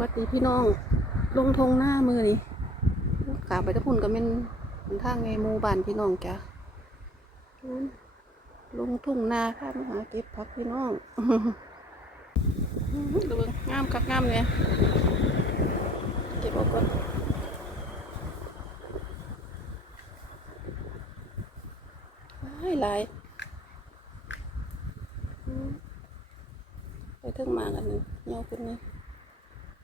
วัสดีพี่น้อง ลงทงหน้ามือนี่ขาไปตะพุ่นก็เป็นหนทางไงมูบานพี่น้องจ้ะลงทุ่งนาค่ะมาหาเก็บผักพี่น้องดูงามคักงามเนี่ยเก็บออกก่อนหลายหลายไปเทิงมากอันนึงเงาขึ้นนี่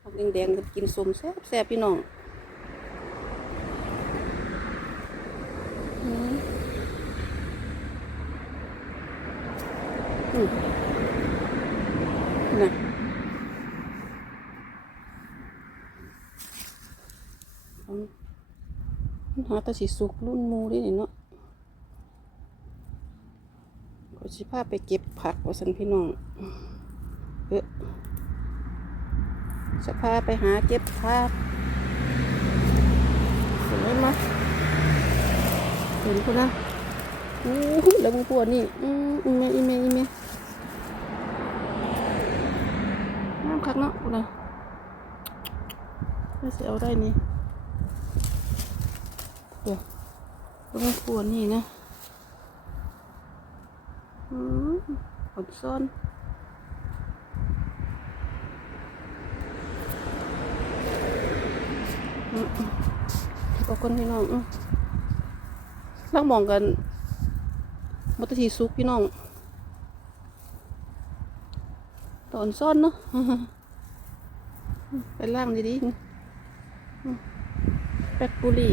ผักแดงๆก็กินสมแซ่บแซ่บพี่น้องนะหาตะสีสุกรุ่นมูดินี่เนาะก็สิพาไปเก็บผักว่าสันพี่น้อง เอ๊ะ จะพาไปหาเก็บผักเห็นไหมมะเห็นคุณนะอู้หูแล้วมึงปวดนี่อืมอีเมอีเมอีเมน้ำคักเนาะคุณนะไม่เสียเอาได้นี่เดี๋ยวแล้วมึงปวดนี่นะอืมอดซ่อน ก็คนพี่น้องลักมองกันมัตทีสุกพี่น้อง ตอนซ่อนเนาะไปล่างดีๆอื้อแป๊กบุรี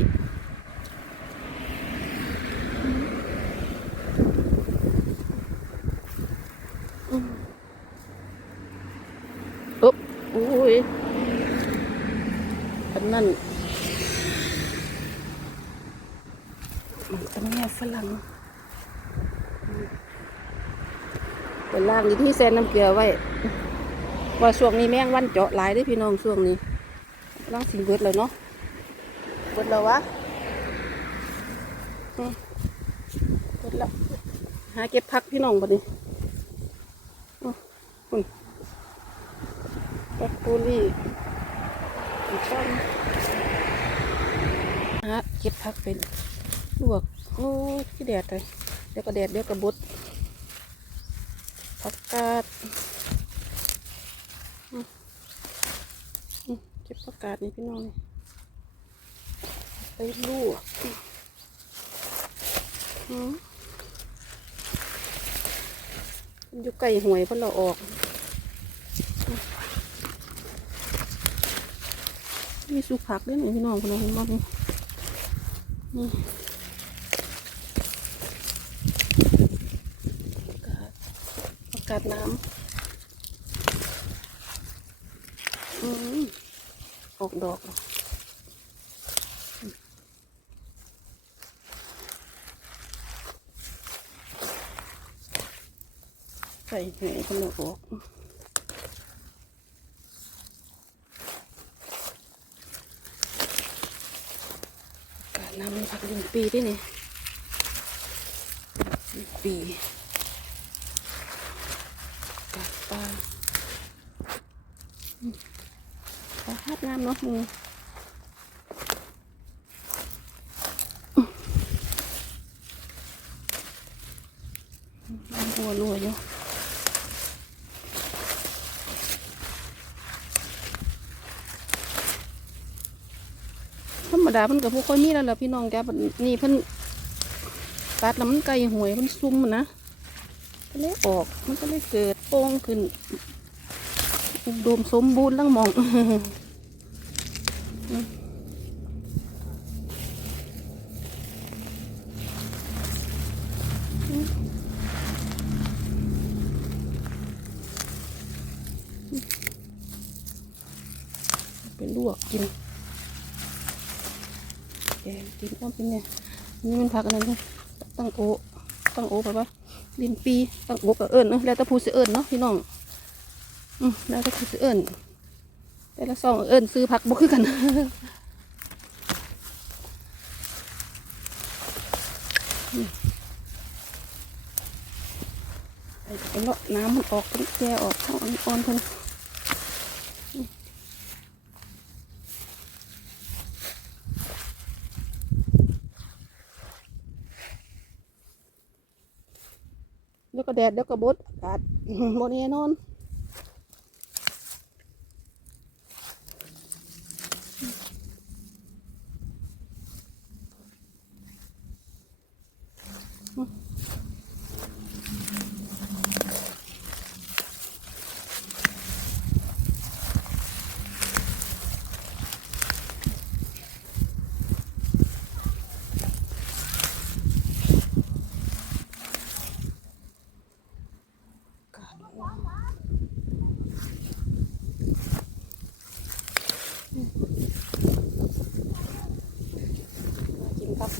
อุ๊บอุ้ยอันนั้น มันจะไม่เอาฝรั่งเป็นล่างดีที่แซนน้ำเกลือไว้ ว่าช่วงนี้แมงวันเจาะหลายเด้อพี่น้องช่วงนี้ล่างสิเบิดเลยเนาะเบิดแล้ววะอืมเบิดแล้วหาเก็บพักพี่น้องบัดนี้อื้อคุณแบล็คโคลี่อีกช่องหาเก็บพักเป็น ลวก โอ้ยที่แดดเลยเดี๋ยวก็แดดเดี๋ยวก็บดผักกาดเก็บผักกาดนี่พี่น้องไปลวกอืมมันอยู่ไก่หวยเพราะเราออกมีสุกผักด้วยนี่พี่น้องคนละเห็นบ้างนี่ อา กาศน้ำอืมออกดอกใส่เหยกันเลยออกกาศน้ำมันพักดินปีด้วยนี่ปี ปลาปลาอืมปลาฮัดงามเนาะมึงหัวรัวอยู่ธรรมดาเพิ่นกับพวกค่อยมีแล้วล่ะพี่น้องจ้าบัดนี่เพิ่นตัดแล้วมันไก่หวยเพิ่นซุ่มอะนะก็เลยออกมันก็เลยเกิดโป่งขึ้นอุดมสมบูรณ์ลังมอง ลวกกินแกงกินก็เป็นเนี่ยนี่มันผักอะไรนะตั้งโอตั้งโอไปปะลินปีตั้งบกกับเอิญเนาะแล้วแต่ผู้สิเอิญเนาะพี่น้องอืมแล้วแต่ผู้สิเอิญแต่ละซองเอิญซื้อผักบ่คือกันไอ้เลาะน้ำมันออกเป็นแก่ออกเอาอ่อนๆเพิ่น ยวก็แดดเดี๋ยวก็บดอากาศบนแน่นอน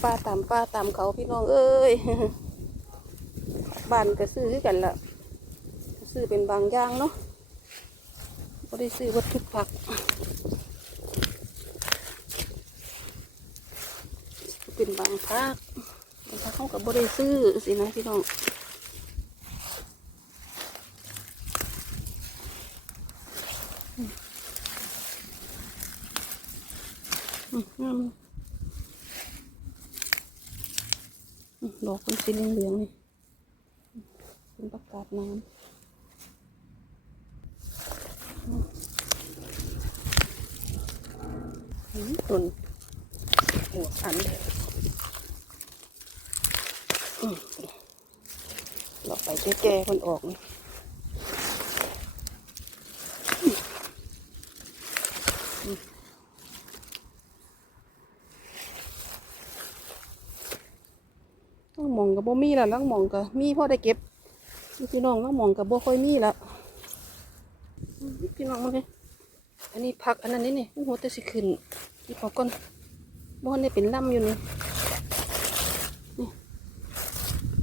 ป้าตามป้าตามเขาพี่น้องเอ้ยบ้านก็ซื้อกันละซื้อเป็นบางอย่างเนาะก็ได้ซื้อวัตถุผักเป็นบางพักบางพักเขาก็บ่ได้ซื้อสินะพี่น้องอืมอืม ดอกมันสีเหลืองๆนี่เป็นประกาศน้ำอืมต้นหัวอันเลยวเราไปแก้ๆคนออกนี่อืมต้องมอง กับบ่มีละลังมองกับมีพ่อได้เก็บพี่น้องลังมองกับบ่ค่อยมีละอืมพี่น้องมาเลยอันนี้ผักอันนั้นนี่นี่โอ้โหแต่สิขึ้นอีกพอก่อนบ่นได้เป็นลำอยู่นี่นี่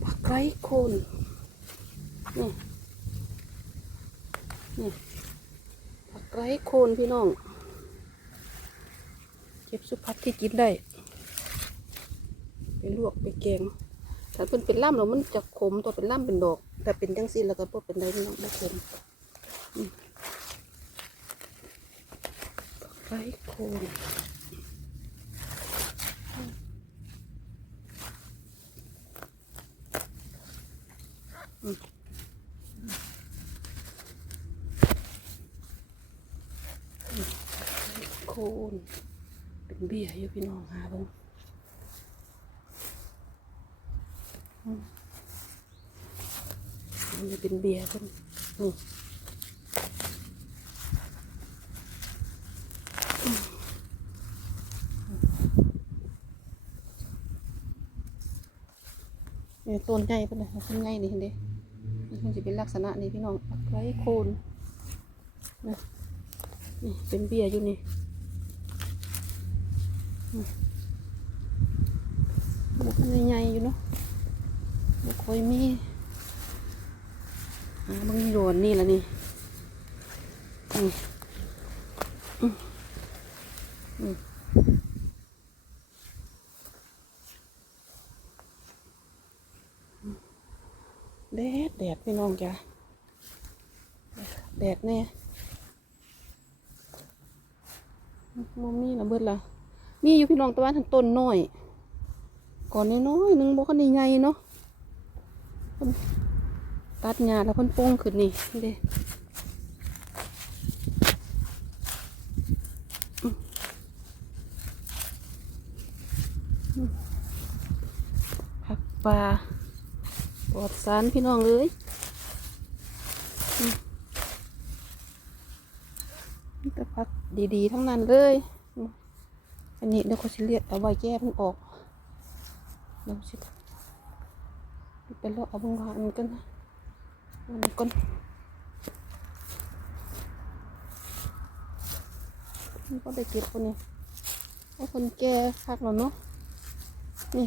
ผักไร้โคนนี่นี่ผักไร้โคนพี่น้องเก็บสุผักที่กินได้ไปลวกไปแกง ถ้าเป็นเป็นล่ำแล้วมันจะขมตัวเป็นล่ำเป็นดอก แต่เป็นจังซี่แล้วก็บ่เป็นไรพี่น้องไม่ขมอืมไรโคนโคนเป็นเบี้ยอยู่พี่น้องหาเบิ่ง มันจะเป็นเบียร์กันนี่นี่ต้นใหญ่ปะเนี่ยต้นใหญ่นี่เห็นดิมันจะเป็นลักษณะนี้พี่น้องไร้โคนนะนี่เป็นเบียร์อยู่นี่อืมมันใหญ่ๆอยู่เนาะบ่ค่อยมีาบางโยนนี่และนี่แดดแดดพี่น้องจ้ะแดดแน่มมีนะเบิดละมีอยู่พี่น้องตะวันทันต้นน้อย ก่อนน้อยหนึงบ่คันได้ใหญ่เนาะ ตัดหญ้าแล้วพ่นโป้งขึ้นนี่นี่เด้ผักปลาปลอดสารพี่น้องเลยอืมมีแต่ผักดีๆ ทั้งนั้นเลย อันนี้เดี๋ยวเขาจะเรียกเอาไว้แก้มันออกเดี๋ยวสิไปเลาะเอาบางอันกันนะ อันนี้ก่อนนี่ก็ได้เก็บคนนี้เอาคนแก่พักแล้วเนาะ นี่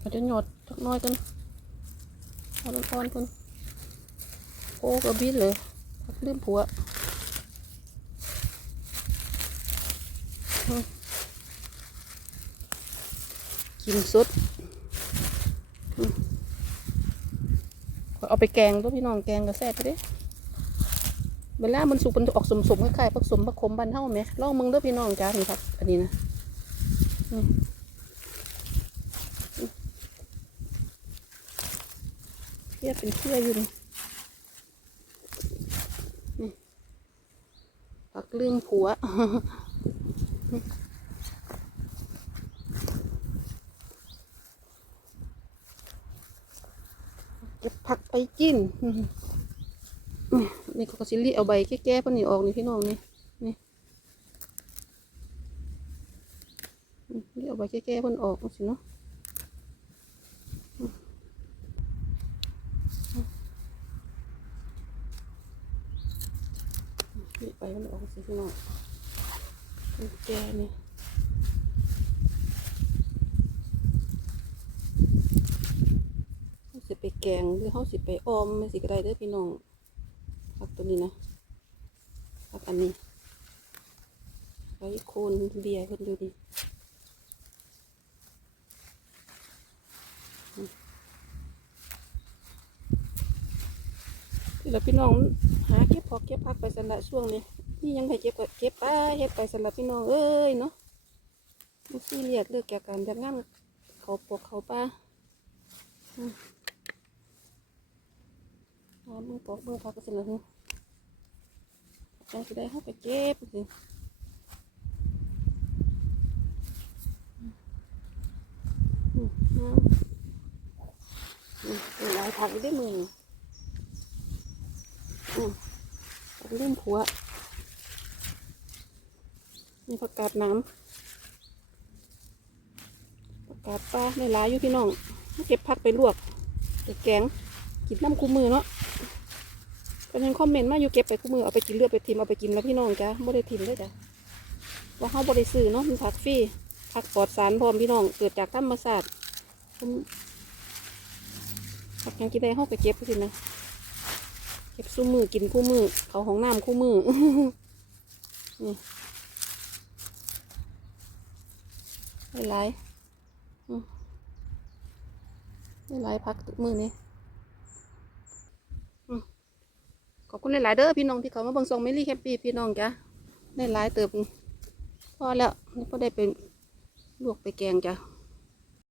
อาจจะหยดสักน้อยกันเอาลูกอ่อนคนโอ้กระบิดเลยพักลืมผัวกินสด เอาไปแกงตัวพี่น้องแกงก็แซ่บไปเด้เวลามันสุกมันออกสมๆคล้ายๆผักสมผักขมบ้านเฮาไหมลองมึงเด้อพี่น้องจ้าถึงผักอันนี้นะเรียกเป็นเชื่ออยู่นี่นี่ผักลืมผัว เก็บ ผักไปกินนี่ก็สิรีเอาใบแก่ๆพวกนี้ออกนี่พี่น้องนี่นี่รีเอาใบแก่ๆพวกนี้ออกสิเนาะอืมนี่ใบมันออกสิพี่น้องแก่นี่ เขาสิไปแกงหรือเขาสิไปออมไม่สิก็ได้เด้อพี่น้องผักตัวนี้นะผักอันนี้ไว้โคนเบียร์เพิ่นดูดิอืมนี่แหละพี่น้องหาเก็บพอกเก็บผักไปสันละช่วงนี้นี่ยังให้เก็บเก็บไปเฮ็ดไปสันละพี่น้องเอ้ยเนาะมันซีเรียสเลือกแก่การจัดงานเขาปกเขาป้า หามือปอกมือพักก็สิละหึจังสิได้เข้าไปเก็บสิอืมอืมอืมอืมหลายผักอยู่ได้มืออืมเล่มผัวนี่ผักกาดน้ำผักกาดปลาในหลายอยู่พี่น้อง เก็บผักไปลวกไปแกงกินน้ำคูมือเนาะ เป็นยังคอมเมนต์มาอยู่เก็บไปคู่มือเอาไปกินเลือดไปทิมเอาไปกินแล้วพี่น้องจ้ะบ่ได้ทิมเลยจ้ะว่าเขาบ่ได้ซื้อเนาะมันผักฟรีผักปลอดสารพร้อมพี่น้องเกิดจากธรรมชาติอืมผักยังกินได้เขาไปเก็บสินะเก็บสู้มือกินคู่มือเขาของน้ำคู่มือนี่หลายหลายพักมือนี่ ขอบคุณหลายๆเด้อพี่น้องที่เขามาเบิ่งทรงเมลี่แฮปปี้พี่น้องจ้ะได้หลายเติบพอแล้วนี่ก็ได้เป็นลวกไปแกงจ้ะ